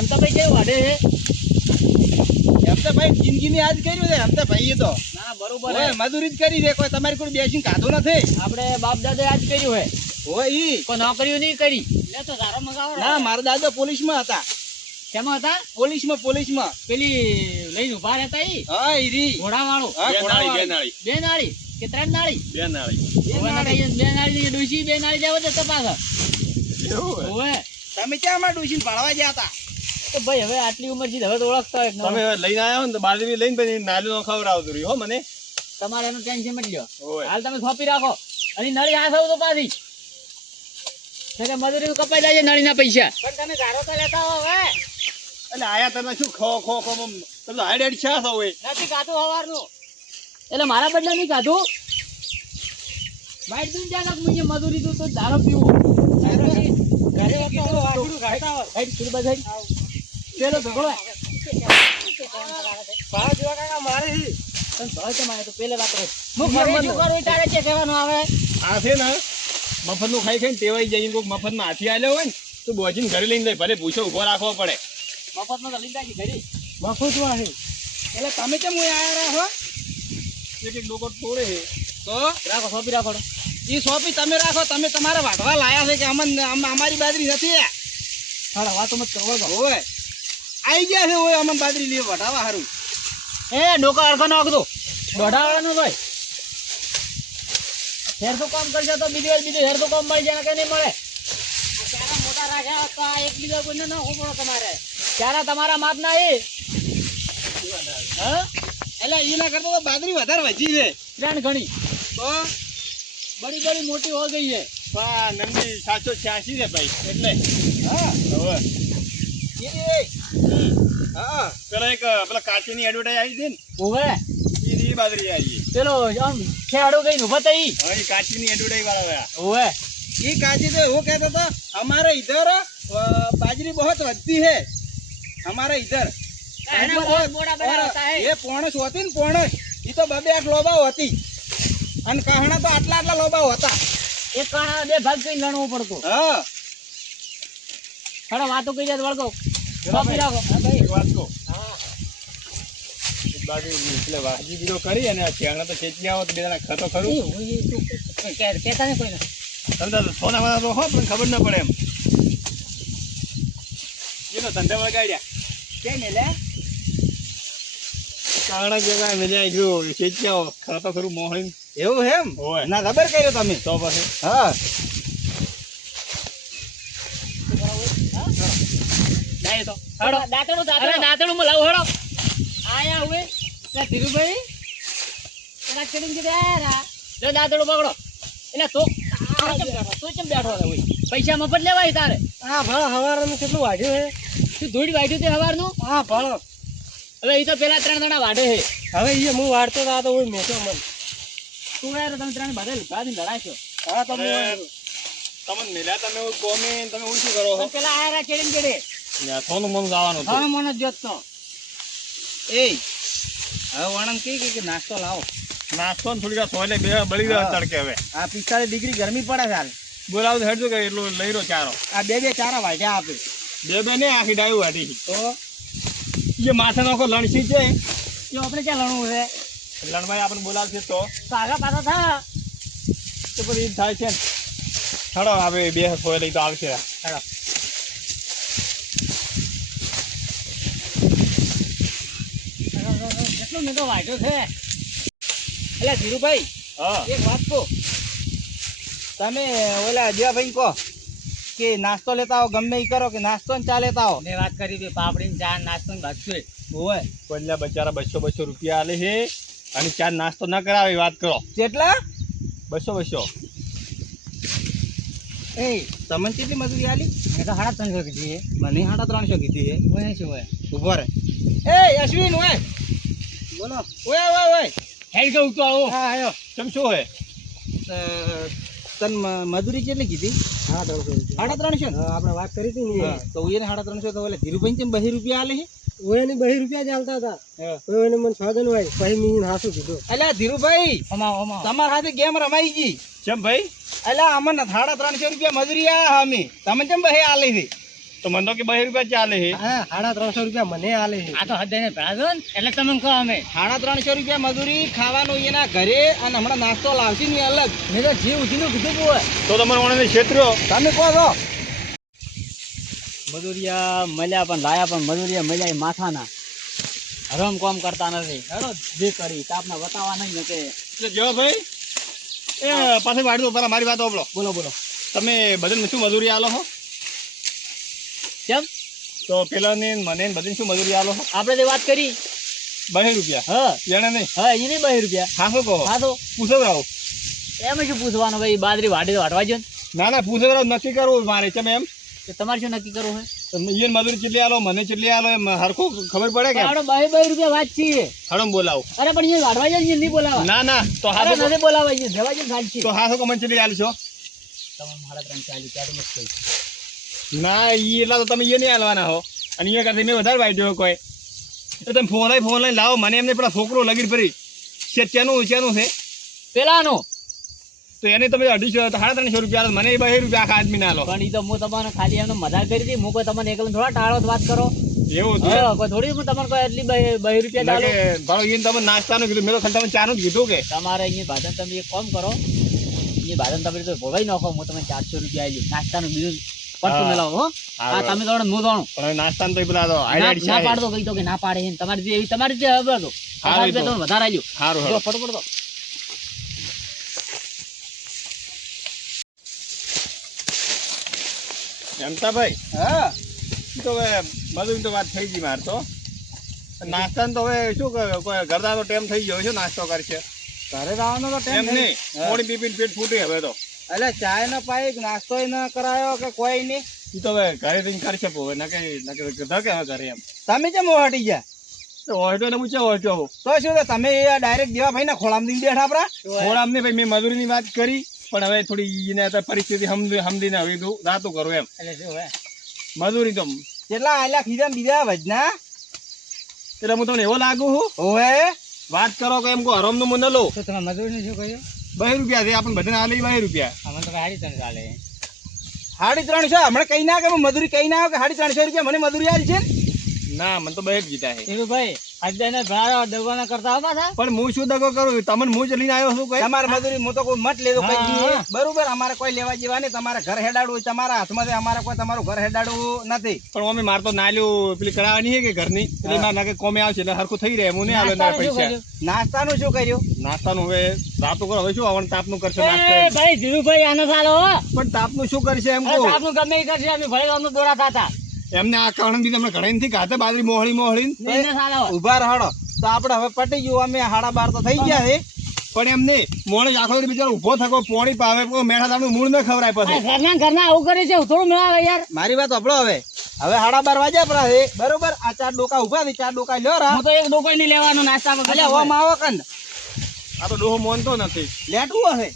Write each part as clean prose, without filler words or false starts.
એમ તો ભાઈ કેવું વાડે છે એમ તો ભાઈ જિંદગીની આજ કર્યું છે એમ તો ભાઈ તો ના બરોબર ઓય મજૂરી જ કરી છે કોઈ તમારી કોઈ બેસીને ખાધું નથી આપણે બાપ દાદા આજ કર્યું હે ઓય ઈ કોઈ નોકરીઓ નહીં કરી લે તો તારો મગાવો ના મારા દાદા પોલીસમાં હતા કેમાં હતા પોલીસમાં પેલી લઈને ઉભા રહેતા ઈ હા ઈ રી ઘોડા વાળું હા બે નાળી બે નાળી કે ત્રણ નાળી બે નાળી બે નાળી ડોસી બે નાળી જાવ તો તપાસ એવું ઓએ તમે ક્યાં માં ડોસીને ભાળવા ગયા હતા તો ભાઈ હવે આટલી ઉંમર થી હવે તો ઓળખતા હોય તમે લઈને આવ્યા ને તો બાજરી લઈને પછી નાલી નો ખવડાવતું રહ્યું હો મને તમારે એનું ટેન્શન મત લ્યો ઓય હાલ તમે સોંપી રાખો અને નળી આ થવું તો પાછી મજૂરી કપાઈ જાય છે નળીના પૈસા પણ તમે ગારો તો લેતા હો હવે એટલે આયા તમે શું ખો તમે તો હાઈડ છા થો હોય નથી કાઢું હવારનું એટલે મારા બદલે નહીં કાઢું વાઈટ દૂધ જાગક મુજે મજૂરી તો દારો પીવું ઘરે તો વાડું ખાતા હોય હાઈટ સુર બધાઈ પેલો ઝઘડો પાવ જોવા કાકા મારે હી પણ ભાઈ તમારે તો પેલે વાત હું ઘરે શું કરું તારે કે કહેવાનું આવે આ છે ને મફતનું ખાઈ ખાઈને ટેવાઈ જઈને કોઈક મફતમાં હાથી આલ્યો હોય ને તો બોજીને ઘરે લઈને જાય ભલે પૂછો ઉભો રાખવો પડે મફતમાં તો લીધા કે ઘરે મફત વાહે એટલે તમે કેમ હું આયા રહો એક ડોકો તોડે છે તો રાખો સોંપી રાખો ઈ સોંપી તમે રાખો તમે તમારા વાઢવા લાયા છે કે અમારી બાજરી નથી હાડા વાતો મત કરો તો ઓય આઈ ગયા છે ઓય અમન બાજરી લે વઢાવા હારું એ ડોકા અડકો નાખજો દોઢાવાળાનો ભાઈ હેર તો કામ કરશે તો બીજું હેર તો કામ મળી જાય કે નહીં મળે ચારા મોટા રાખ્યા તો એક બીજા કોઈને ના હોમળો તમારે ચારા તમારા માપ ના એ હા એટલે એના કરતા તો બાજરી વધારે વધી છે ત્રણ ઘણી તો બડી મોટી હો ગઈ છે નંદી 786 છે ભાઈ એટલે હા હવે હા પેલા કાચીની એડવર્ટાઈઝ આવી હતી ને ઓવે ઈ બાજરી આવી પેલો આમ ખેડો ગઈ ઉભા થઈ હા ઈ કાચીની એડવર્ટાઈઝ વાળા ઓવે ये काजी तो वो कहता था हमारे इधर बाजरी बहुत लगती है हमारे इधर ये पोणस होती ने पोणस ये तो बबे 8 लोबा होती અને કહણા તો આટલા લોબા હતા એક કાણા બે ભાગ કઈ લણવું પડતું હા હડો વાતો કઈ જાય વળગો સોંપી રાખો એક વાત કહો હા બાકી એટલે વાજી બીજો કરી અને આ છેંગણા તો ખેંચી આવો તો બે જણા ખતો ખરું કેતા ને કોઈને તમે તો સોના વાળા રહો પણ ખબર ના પડે એમ એનો ધંધા વળગાડ્યા કે ને લે કાણા જેવા વેલ્યા ગયો ખેંચી આવો ખતો ખરું મોહન એવું હે એમ હોય ના ખબર કર્યો તમે તો પછી હા જાય તો હડો દાંતણું માં લાવો હડો આયા હુએ લે ધીરુભાઈ તને ચડીને કે યાર લે દાંતણું પકડો એટલે તો કેમ બેઠો રે ઓય પૈસા મફત લેવાય તારે હા ભા હવારનું કેટલું વાઢ્યું હે તું ધૂળ વાઢ્યું તે હવારનું હા ભણો હવે એ તો પેલા 3 જણા વાઢે છે હવે એ હું વાઢતો તો આ તો ઓય મેચો મન તું યાર તમે 3 ભાડે ગાડી લડાશો હા તો તમને મેલ્યા તમે કોમે તમે હું શું કરો છો પેલા આયા ચડીને ચડે સોનું મન ગાવાનું હા મને જોત તો એ હવે વણન કે નાસ્તો લાવો નાસ્તો ને થોડી સોલે બે બળી ગયા તડકે હવે આ 45 ડિગ્રી ગરમી પડે છે હાલ બોલાવ હેડજો કે એટલો લઈ રહ્યો ચારો આ બે ચારા વાઢ્યા આપે બે ને આખી ડાયું વાટી તો એ માથે નાખો લણસી છે જો આપણે ક્યાં લણવું છે લણભાઈ આપણે બોલાવશે તો આગા પાછા થા તો પછી ઈ થાય છે ને હડો હવે બે સોય લઈ તો આવશે હેડો કેટલું મેં તો વાઢ્યો છે એટલે ધીરુભાઈ હા એક વાત કહો તમે ઓલા અજયાભાઈ કહો કે નાસ્તો લેતા આવો ગમે એ કરો કે નાસ્તો ને ચા લેતા આવો મેં વાત કરી હતી પાપડી ચા નાસ્તો ને ભાગશું હોય પહેલા બચારા 200 રૂપિયા આલે છે અને ચાર નાસ્તો ના કરાવે વાત કરો કેટલા 200 એ તમને કેટલી મજૂરી આલી મેં તો 350 કીધી મને 350 કીધી છે હોય શું હોય ઉભો રે એ અશ્વિન ઓય બોલો ઓય ઓય ઓય હેડ કે ઉતો આવો હા આયો કેમ શું હે તન મજૂરી કેટલી કીધી 350 આપણે વાત કરી હતી હા તો એને 350 તો ઓલે ધીરુભાઈ કેમ 2 રૂપિયા આલે છે ઓયને 2 રૂપિયા જ આલતા હતા ઓયને મને 6 જણ હોય પછી મીન હાસુ કીધું અલ્યા ધીરુભાઈ અમા તમાર સાથે ગેમ રમાઈ ગઈ કેમ ભાઈ અલ્યા અમને 350 રૂપિયા મજૂરી આ અમે તમે કેમ 2 આલે છે તો મને તો કે 2 રૂપિયા ચાલે છે. હા 350 રૂપિયા મને આલે છે. આ તો હદાઈને ભરાજો ને એટલે તમને કહો અમે 350 રૂપિયા મજૂરી ખાવાનું એના ઘરે અને હમણાં નાસ્તો લાવશે ને અલગ. મેં તો જીવ ઉઠીનું કીધું બોય તો તમારે ઓણે ક્ષેત્ર્યો તમે કહો છો મજૂરિયા મળ્યા પણ લાયા પણ મજૂરિયા મળ્યા એ માથાના હરમ કોમ કરતા નથી હેડો જે કરી તાપના બતાવવા નહીં ને તે એટલે જો ભાઈ એ પાછી વાડી દો પેલા મારી વાત સાંભળો. બોલો બોલો તમે બધાને શું મજૂરી આલો છો? કેમ તો પેલાને મને ને બધાને શું મજૂરી આલો છો? આપણે જે વાત કરી 2 રૂપિયા હા એને નહીં હા એ નહીં 2 રૂપિયા હા શું કહો? હા તો પૂછો રાવ એમ શું પૂછવાનું ભાઈ બાજરી વાટી તો વાટવા જો ને ના ના પૂછો રાવ નક્કી કરવું મારે કેમ એમ કે તમારે શું નક્કી કરવું છે એને મજૂરી કેટલી આલો મને કેટલી આલો એમ હરખું ખબર પડે કે આપણે 2 રૂપિયા વાત છીએ હડમ બોલાવો. અરે પણ એ વાટવા જાય નહીં બોલાવા ના ના તો અરે હા નથી બોલાવા એ જવા જો ગાડી છે તો હા શું મને કેટલી આલશો? તમે મારા 340 ચાલુ મત કહી ના ઈ એટલા તો તમે એ નહીં આલવાના હો અને અહીંયા કરતી મેં વધારે વાંચ્યો કોઈ તો તમે ફોન લઈને લાવો મને એમને પેલા છોકરો લગીર ફરી ચેનું છે પેલાનો તો એને તમે 250 350 રૂપિયા આલો મને 2 રૂપિયા આખા આદમી ના આલો. પણ ઈ તો હું તમને ખાલી એમને મજાક કરી હતી હું કોઈ તમને એકલા થોડા ટાળો વાત કરો એવું છે હા કોઈ થોડી હું તમને કોઈ એટલી 2 રૂપિયા ડાલો ભાડો એને તમે નાસ્તાનું કીધું મેં તો ખાલી તમે ચાનું જ કીધું કે તમારે અહીંયા ભાજન તમે એક કામ કરો અહીંયા ભાજન તમે તો ભોગાઈ નાખો હું તમને 400 રૂપિયા આવી નાસ્તાનું બીજું પડતું મેલાવો હો હા તમે તો હું જાણું પણ નાસ્તાનું તો પેલા તો ના પાડતો કઈ તો કે ના પાડે છે તમારી જે એવી તમારી જે હવે તો વધારે આવ્યું સારું જો ફટોફટ તો એમતાભાઈ હા ઈ તો હવે મજૂરી તો વાત થઈ ગઈ માર તો નાસ્તાનું તો હવે શું કોઈ ઘરદાનો ટાઈમ થઈ ગયો છે નાસ્તો કરશે ઘરે આવવાનો તો એમ ટાઈમ નહીં પાણી પીપીને પેટ ફૂટી હવે તો એટલે ચાય ન પાઈ નાસ્તો ન કરાયો કે કોઈ નહીં. ઈ તો હવે ઘરે જઈને કરશે હવે નકે કીધા કે હવે ઘરે એમ તમે કેમ હટી ગયા તો ઓળખ્યો ને પૂછે ઓળખ્યો તો શું છે તમે ડાયરેક્ટ દેવા ભાઈ ના ખોળામાં દઈને બેઠા આપડા થોડા અમને ભાઈ મેં મજૂરીની વાત કરી પણ હવે થોડી એને અત્યારે પરિસ્થિતિ સમજીને હવે રાતું કરું એમ એટલે શું હે મજૂરી તો કેટલા આલ્યા ખીધા બીજા વજના એટલે હું તમને એવો લાગુ છું ઓવે વાત કરો કે એમ કો હરમનું મું ન લો તો તમે મજૂરીનું શું કહ્યું 2 રૂપિયા છે આપણને બધાને આલે 2 રૂપિયા અમે તો હારી તને ચાલે 350 હમણાં કઈ ના કે મજૂરી કઈ ના આવે કે 350 રૂપિયા મને મજૂરી આલ છે ના મને તો 2 જ જીતા છે ધીરુભાઈ આજે એને ભરાવા દગવાના કરતા હતા હતા પણ હું શું દગો કરું તમને હું જ લઈને આવ્યો છું કઈ તમારે મજૂરી હું તો કોઈ મત લેજો કઈ હા. દી. બરોબર અમારે કોઈ લેવા જેવા નહીં તમારે ઘર હેડાડવું તમારા હાથમાં છે અમારે કોઈ તમારું ઘર હેડાડવું નથી પણ અમે માર તો નાલ્યું પેલી કરાવવાની છે કે ઘરની એટલે મારે નાકે કોમે આવશે એટલે હરખું થઈ રહે હું નહીં આલો ના પૈસા નાસ્તાનું શું કર્યું નાસ્તાનું હવે રાતું કરો હવે શું આવવાનું તાપનું કરશે નાસ્તો એ ભાઈ ધીરુભાઈ આને ચાલો હો પણ તાપનું શું કરશે એમ કહું આપનું ગમે ઈ કરશે અમે ભલે અમને દોડા થતા એમને આ કારણ થી તમને ઘણા નથી ખાતે બાજરી મોહળી એને ચાલો ઉભા રહો તો આપણે હવે પટી ગયું અમે 12:30 તો થઈ ગયા છે પણ એમ નહીં મોણે આખો દી બિચારો ઊભો થકો પોણી પાવે મેઠા તાપનું મૂળ ન ખવરાય પછી ઘરના આવું કરે છે થોડું મેળાવે યાર મારી વાત સાંભળો હવે 12:30 વાગ્યા પરા છે બરોબર આ 4 ડોકા ઉભા છે 4 ડોકા લ્યો રા હું તો એક ડોકોઈ નહીં લેવાનો નાસ્તામાં એટલે ઓમ આવો કન આ તો ડોહો મોનતો નથી લેટવું હશે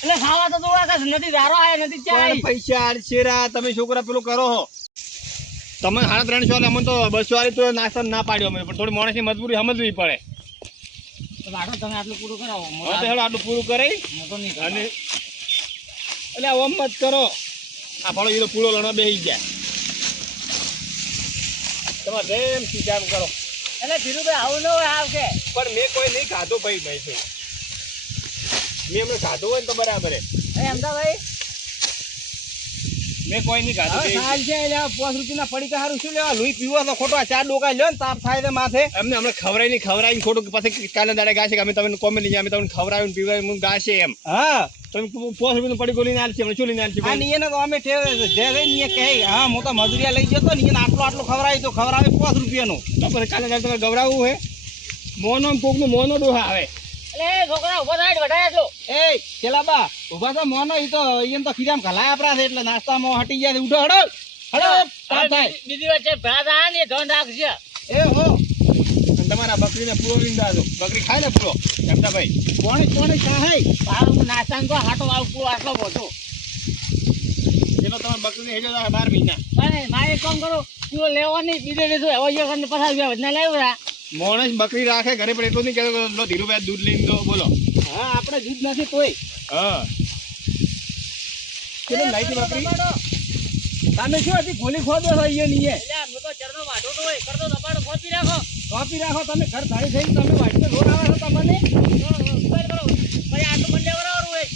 એટલે ખાવા તો દોડા કસ નથી ધારો આયા નથી ચા પણ પૈસા આલશેરા તમે છોકરા પેલું કરો હો તમે 350 લે અમને તો 200 વાળી તો નાસ્તા ના પાડ્યો અમે પણ થોડી માણસની મજબૂરી સમજવી પડે વાડો તમે આટલું પૂરું કરાવો હવે તો હેડો આટલું પૂરું કરી હું તો નહીં અને એટલે ઓમ મત કરો આ ફળો એ તો પૂરો લણવા બેસી ગયા તમારે જેમ સીધામ કરો એટલે ધીરુભાઈ આવું ન હોય આવ કે પણ મેં કોઈ નહીં ખાધું ભાઈ મેં એમને ખાધું હોય ને તો બરાબર અમદાભાઈ મેં કોઈ નહીં ખાધું હવે સાલ છે એટલે 5 રૂપિયાના પડીકા હારું શું લેવા લોહી પીવો તો ખોટો આ 4 ડોકા લ્યો ને તાપ થાય છે માથે એમને હમણાં ખવડાવીને ખોટું પછી કાલે દાડે ગાશે કે અમે તમને કોમે લઈ અમે તમને ખવડાવીને પીવડાવીને ગાશે એમ હા તમે 5 રૂપિયાનું પડીકો લઈને આલશે અમે શું લઈને આલશે આ નિયને તો અમે ઠેવે છે જે રે નિયે કહે હા હું તો મજૂરિયા લઈ જતો નિયને આટલું ખવડાવી તો ખવડાવે 5 રૂપિયાનું તો પછી કાલે દાડે તમારે ગવડાવવું હોય મોનો કોકનું મોનો ડોહા આવે એટલે છોકરા ઉભો થાય વટાયા છો એ કેલાબા ઉભા તો મોનો ઈ તો ઈયન તો ખીજામ ઘલાય આપરા છે એટલે નાસ્તામાં હટી ગયા છે. ઉઠો હડો હડો તાપ થાય બીજી વચ્ચે ભરાત આ ને ધન રાખશે એ હો અને તમારા બકરીને પૂરો લઈને દાદો બકરી ખાય ને પૂરો એમતા ભાઈ કોણી ખાય સારું નાસ્તાનો તો હાટો આવ પૂરો આટલો મોટો એનો તમારે બકરીને હેજો 12 મહિના અને મારે એક કામ કરો પૂરો લેવાની બીજે લેજો હવે જે કરીને 50 રૂપિયા વધના લાવ્યા મોણસ બકરી રાખે ઘરે પણ એટલું નહીં કહેતો લો ધીરુભાઈ દૂધ લઈને દો બોલો હા આપણે જૂદ નથી તોય હા કેટલી લાઈટી બકરી તમે શું હતી ગોલી ખોદો છો અહીંયા નીએ એટલે હું તો ચરનો વાઢો તો હોય કરતો દબાડો કોપી રાખો કોપી રાખો તમે ઘર ધારી થઈ તમે વાંચો રોડ આવે છો તમને ઉપર કરો પછી આટલું મંડે બરાબર હોય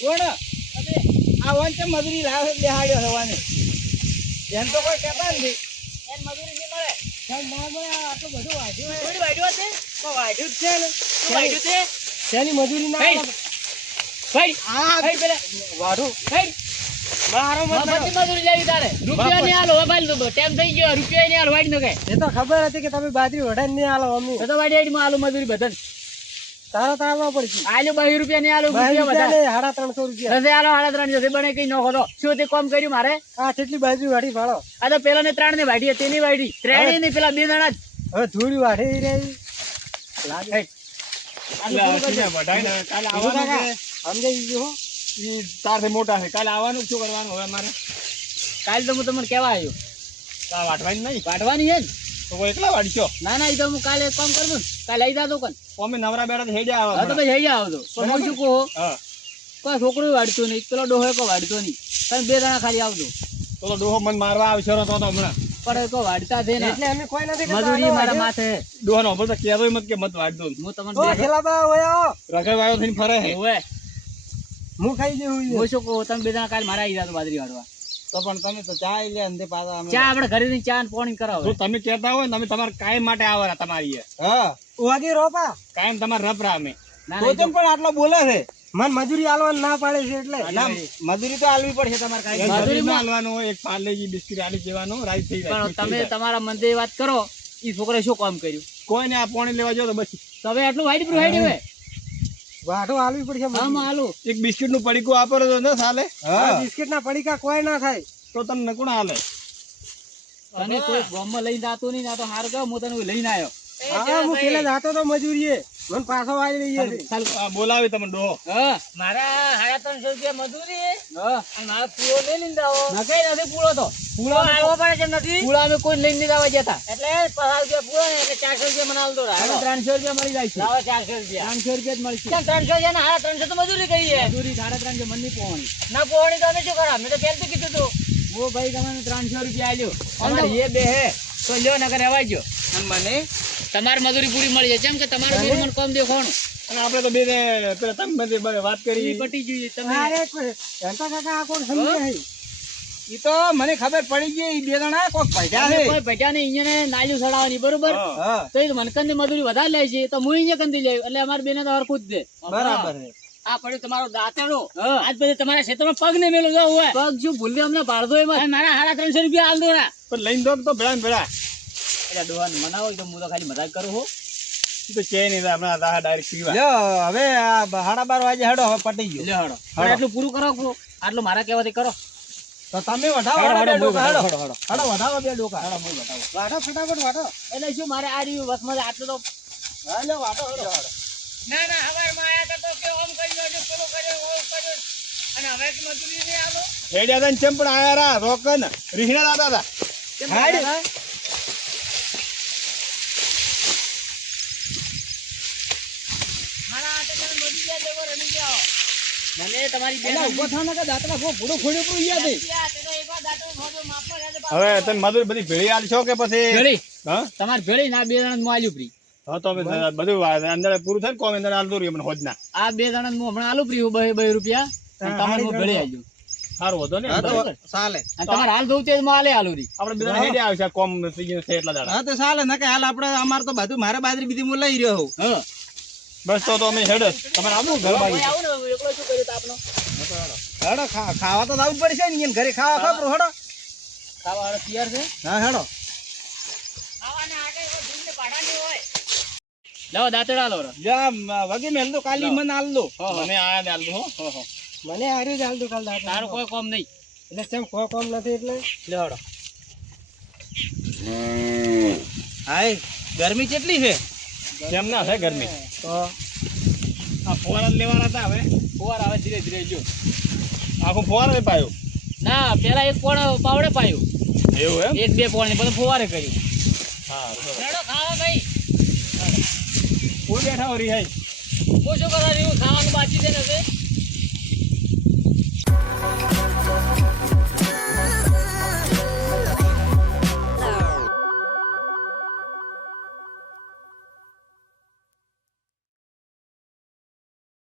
કોણ તમે આ વંચ મજૂરી લાવે બેહાડ્યો થવાને એમ તો કોઈ કહેતા નથી એન મજૂરી નહીં મળે ના મળે આટલું બધું વાંચ્યું થોડી વાઢ્યો છે તો વાંચ્યું જ છે ને શું વાઢ્યું છે શેની મજૂરી ના ભાઈ આવે? ભાઈ આ ભાઈ પેલા વાઢું ભાઈ મારો મફતની મજૂરી લેવી તારે રૂપિયા નહીં આલો મોબાઈલ તો ટાઈમ થઈ ગયો રૂપિયા નહીં આલો વાડી નો કે એ તો ખબર હતી કે તમે બાજરી વઢાઈ નહીં આલો અમી તો વાડી આડી માં આલો મજૂરી બધાને તારા તારવા પડશે આલો 2 રૂપિયા નહીં આલો રૂપિયા બધા ₹350 રસે આલો 350 બને કઈ નોખો તો શું તે કામ કર્યું મારે આ કેટલી બાજરી વાઢી ભાળો આ તો પેલા ને 3 ને વાડી હતી ની વાડી 3 ને પેલા 2 જણા જ હવે ધૂળી વાઢી રહી લાગે કાલે આવવાનું છે. સમજાઈ ગયું હો? ઈ તારથી મોટા છે કાલે આવવાનું શું કરવાનું હવે અમારે કાલ તો હું તમને કેવા આવ્યો આ વાટવાની નહીં વાટવાની છે ને તો કોઈ એકલા વાટશો ના ના એ તો હું કાલે એક કામ કરું ને કાલે આવી જાતો કન અમે નવરા બેડા હેડ્યા હા આવે તો ભાઈ જઈ આવો તો પણ હું શું કહો હા કોઈ છોકરો વાડતો નહીં પેલો ડોહો કોઈ વાડતો નહીં તમે 2 જણા ખાલી આવજો તો ડોહો મને મારવા આવશે તો હમણાં પણ કોઈ વાડતા છે ને એટલે અમે કોઈ નથી મજૂરી મારા માથે ડોહો નો તો કહેવાય મત કે મત વાટતો હું તમને રખાઈ વાયો થઈને ફરે છે ઓવે હું ખાઈ જવું હું શું કહું તમે 2 જણા કાલે મારા આવી જાતો બાજરી વાડવા તો પણ તમે તો ચા લે અંદે પાછા અમે ચા આપણે ઘરે જઈને ચા ને પાણી કરાવો જો તમે કહેતા હોય ને તમે તમારે કાયમ માટે આવવાના તમારી હા વાગી રોપા કાયમ તમારે રપરા અમે ના તો ના તેમ પણ આટલો બોલે છે મન મજૂરી આલવાની ના પાડે છે એટલે ના મજૂરી તો આલવી પડશે તમારે કાંઈ મજૂરીમાં હાલવાનું હોય એક પાર્લેજી બિસ્કિટ આલી દેવાનું રાઈસ થઈ પણ જાય તમે તમારા મનથી વાત કરો ઈ છોકરાએ શું કામ કર્યું કોઈને આ પાણી લેવા જાવ તો બસ તમે આટલું વાઈટ પ્રૂફ હેડી હોય વાઢો આલવી પડશે હા માં હાલો એક બિસ્કિટ નું પડીકું આપો તો ન ચાલે હા બિસ્કિટ ના પડીકા કોઈ ના થાય તો તમને કોણ હાલે તને કોઈ ગામમાં લઈને જાતો નહીં ના તો હાર ગયો હું તને લઈને આવ્યો હા હું પેલા જાતો તો મજૂરીએ મને પાછો વાળી લઈએ છે આ બોલાવી તમે ડોહો હા મારા 350 રૂપિયા મજૂરી હા અને મારા પૂળો લઈ લઈને આવો નકઈ નથી પૂળો તો પૂળો આવો પડે છે નથી પૂળો અમે કોઈ લઈને નહીં આવવા જતા એટલે 50 રૂપિયા પૂળો ને એટલે 400 રૂપિયા મને આલતો રહે 300 રૂપિયા મળી જાય છે લાવો 400 રૂપિયા 300 રૂપિયા જ મળશે 300 છે ને 350 તો મજૂરી કરી છે મજૂરી 350 મન ની પોણી ના પોણી તો અમે શું કરા મેં તો પહેલથી કીધું તું ઓ ભાઈ તમને 300 રૂપિયા આલ્યો અમારે એ બે હે તો લ્યો નકર રહેવા ગયો અને મને તમારી મજૂરી પૂરી મળી જાય કેમ કે તમારું બિલ મને કમ દેખાણું અને આપણે તો બેને પેલા તમે બધી વાત કરી પટી જોઈએ તમે અરે ઘંટા કાકા આ કોણ સમજે છે ઈ તો મને ખબર પડી ગઈ ઈ બે જણા કોક ભજ્યા છે કોઈ ભટ્યા ને અહીંયા ને નાલ્યું સડાવવાની બરોબર હા તો એ મનકન ની મજૂરી વધારે લે છે તો હું અહીંયા કંદી લે એટલે અમાર બેને તો હરખું જ દે બરાબર છે આ પડ્યો તમારો દાંતેડો આજ પછી તમારા ક્ષેત્રમાં પગ ને મેલો જાવ હોય પગ શું ભૂલી અમને પાડતો એમાં મારા 350 રૂપિયા હાલ દોરા પણ લઈને દો તો ભેળા ને ભેળા એટલે ડોહાને મનાવો તો હું તો ખાલી મજાક કરું હો ઈ તો છે નહીં હમણાં ડાયરેક્ટ પીવા લ્યો હવે આ 12:30 વાગે હેડો હવે પટી ગયો લે હડો હવે આટલું પૂરું કરો આટલું મારા કહેવાથી કરો તો તમે વઢાવો હેડો, બે હેડો, ડોકા હેડો હેડો, હેડો. હેડો વઢાવો બે ડોકા હેડો હું વઢાવો વાઢો ફટાફટ વાઢો એટલે શું મારે આ રહ્યું બસમાં આટલું તો હા લ્યો વાઢો હેડો ના ના હવારમાં આયા તો કે ઓમ કર્યો છે પેલો કર્યો ઓમ કર્યો અને હવે કે મજૂરી નહીં આલો હેડ્યા હતા ને ચેમ પણ આયા રા રોકન રીહણા દાદા હતા કેમ હાડી. દાદા? મારા હાથે તમે મજૂરી ગયા દેવો રમી ગયા મને તમારી બેન ઉભો થા ને કે દાંતડા ભૂડો ફોડ્યો પૂરું યાદ હવે હવે તમે મજૂરી બધી ભેળી આલશો કે પછી ભેળી હા તમારે ભેળી ના 2 જણા હું આલ્યું ફ્રી હા તો હવે બધું અંદર પૂરું થાય ને કોમ અંદર આલતું રહ્યું મને હોજના આ 2 જણા હું હમણાં આલું ફ્રી 2 રૂપિયા અને તમારે હું ભેળી આલ્યું સારું હતો ને હા તો બરાબર. ચાલે અને તમારે હાલ જોવું તે હું આલે આલું રી આપણે બધા હેડ્યા આવશે કોમ થઈ ગયું છે એટલા દાડા હા તો ચાલે ને કે હાલ આપણે અમાર તો બધું મારે બાજરી બીજી હું લઈ રહ્યો હું હા બસ તો અમે હેડ તમારે આવું ઘર બાજુ આવું ને હું એકલો શું કર્યું તા આપનો હેડો ખાવા તો જવું જ પડશે ને ઈયન ઘરે ખાવા ખબર હેડો ખાવા વાળો તૈયાર છે હા હેડો ખાવાના આટે કોઈ ધૂમને પાડાની હોય લાવો દાંતડા લો જા વગી મેલ તો કાલી મને આલ દો મને આયા ને આલવું હો મને હારી જ આલ દો કાલ દાંત તારું કોઈ કોમ નહીં એટલે કેમ કોઈ કોમ નથી એટલે લેવડો હાય ગરમી કેટલી છે કેમ ના છે ગરમી તો આ ફોરા લેવાના હતા હવે ફુવાર આવે ધીરે ધીરે જો આખું ફોરા પાયું ના પેલા એક પોણ પાવડે પાયું એવું એમ 1-2 પોણ ને બધું ફુવારે કર્યું હા લેડો ખાવા ભાઈ કોઈ બેઠા હો રિહાઈ હું શું કરા રહ્યું ખાવાનું બાકી છે ને હવે